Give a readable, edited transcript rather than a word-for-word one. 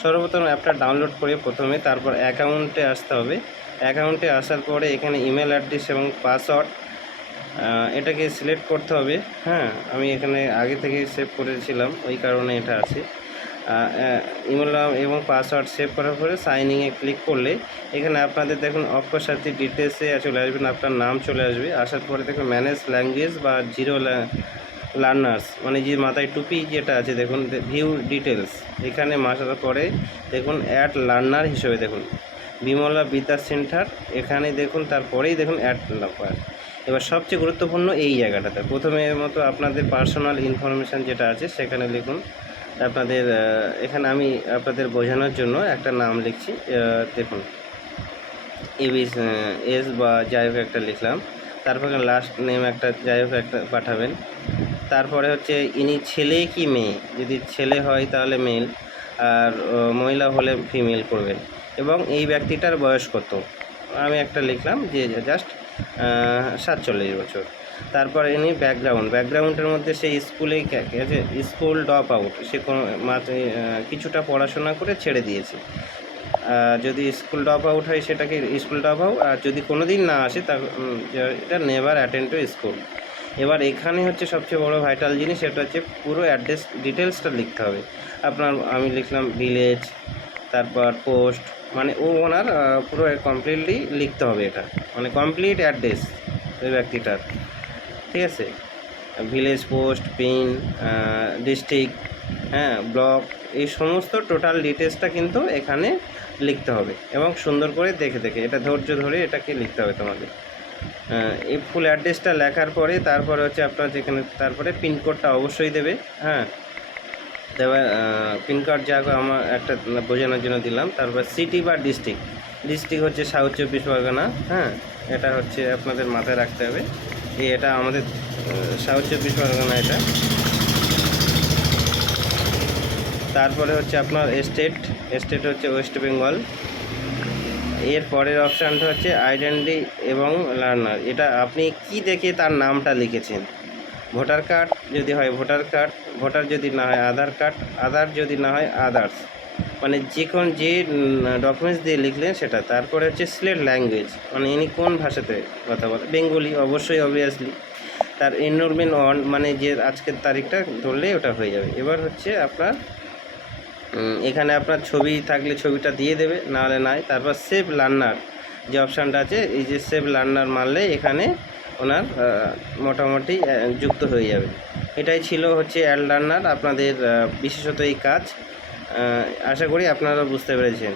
সর্বপ্রথম অ্যাপটা ডাউনলোড করে প্রথমে তারপর অ্যাকাউন্টে আসতে হবে। অ্যাকাউন্টে আসার পরে এখানে ইমেল অ্যাড্রেস এবং পাসওয়ার্ড এটাকে সিলেক্ট করতে হবে। হ্যাঁ, আমি এখানে আগে থেকে সেভ করেছিলাম, ওই কারণে এটা আছে। ইমেল এবং পাসওয়ার্ড সেভ করার পরে সাইনিংয়ে ক্লিক করলে এখানে আপনাদের দেখুন অক্ষরসাথী ডিটেলসে চলে আসবেন, আপনার নাম চলে আসবে। আসার পরে দেখুন ম্যানেজ ল্যাঙ্গুয়েজ বা জিরো লার্নার্স, মানে যে মাথায় টুপি যেটা আছে দেখুন ভিউ ডিটেলস, এখানে আসার পরে দেখুন অ্যাড লার্নার হিসেবে দেখুন বিমলা বিদ্যা সেন্টার, এখানে দেখুন তারপরেই দেখুন অ্যাড নাম্বার। এবার সবচেয়ে গুরুত্বপূর্ণ এই জায়গাটাতে প্রথমে মতো আপনাদের পার্সোনাল ইনফরমেশান যেটা আছে সেখানে লিখুন আপনাদের। এখানে আমি আপনাদের বোঝানোর জন্য একটা নাম লিখছি, দেখুন এবিস এস বা যাই হোক একটা লিখলাম। তারপরে লাস্ট নেম একটা যাই হোক একটা পাঠাবেন। তারপরে হচ্ছে ইনি ছেলে কি মেয়ে, যদি ছেলে হয় তাহলে মেল, আর মহিলা হলে ফিমেল করবেন। এবং এই ব্যক্তিটার বয়স কত, আমি একটা লিখলাম যে জাস্ট 47 বছর। তারপর ইনি ব্যাকগ্রাউন্ডের মধ্যে সেই স্কুলে স্কুল ড্রপ আউট, সে কোনো কিছুটা পড়াশোনা করে ছেড়ে দিয়েছে। যদি স্কুল ড্রপ আউট হয় সেটাকে স্কুল ড্রপ আউট, আর যদি কোনো দিন না আসে তা এটা নেভার অ্যাটেন্ড টু স্কুল। এবার এখানে হচ্ছে সবচেয়ে বড় ভাইটাল জিনিস, সেটা হচ্ছে পুরো অ্যাড্রেস ডিটেলসটা লিখতে হবে আপনার। আমি লিখলাম ভিলেজ, তারপর পোস্ট, মানে ওনার পুরো কমপ্লিটলি লিখতে হবে, এটা মানে কমপ্লিট অ্যাড্রেস ওই ব্যক্তিটার, ঠিক আছে। ভিলেজ, পোস্ট, পিন, ডিস্ট্রিক্ট, হ্যাঁ, ব্লক, এই সমস্ত টোটাল ডিটেলসটা কিন্তু এখানে লিখতে হবে এবং সুন্দর করে দেখে দেখে এটা ধৈর্য ধরে এটাকে লিখতে হবে তোমাদের। এই ফুল অ্যাড্রেসটা লেখার পরে তারপরে হচ্ছে আপনার যেখানে তারপরে পিনকোডটা অবশ্যই দেবে। হ্যাঁ, দেওয়া পিনকোড যা আমার একটা বোঝানোর জন্য দিলাম। তারপর সিটি বা ডিস্ট্রিক্ট হচ্ছে সাউথ 24 পরগনা। হ্যাঁ, এটা হচ্ছে আপনাদের মাথায় রাখতে হবে, এটা আমাদের সাউথ 24 পরগনা এটা। তারপরে হচ্ছে আপনার স্টেট হচ্ছে ওয়েস্ট বেঙ্গল। এর পরের অপশানটা হচ্ছে আইডেন্টি এবং লার্নার, এটা আপনি কি দেখে তার নামটা লিখেছেন। ভোটার কার্ড যদি হয় ভোটার কার্ড, ভোটার যদি না হয় আধার কার্ড, আধার যদি না হয় আদার্স, মানে যে ডকুমেন্টস দিয়ে লিখলেন সেটা। তারপরে হচ্ছে সিলেট ল্যাঙ্গুয়েজ, মানে ইনি কোন ভাষাতে কথা বলে, বেঙ্গলি অবশ্যই অবভিয়াসলি। তার এনরোলমেন্ট অন, মানে যে আজকের তারিখটা ধরলেই ওটা হয়ে যাবে। এবার হচ্ছে আপনার এখানে আপনার ছবি থাকলে ছবিটা দিয়ে দেবে, নাহলে নাই। তারপর সেভ লার্নার যে অপশানটা আছে, এই যে সেভ লার্নার মারলে এখানে ওনার মোটামুটি যুক্ত হয়ে যাবে। এটাই ছিল হচ্ছে অ্যাড লার্নার আপনাদের বিশেষত এই কাজ। আশা করি আপনারা বুঝতে পেরেছেন।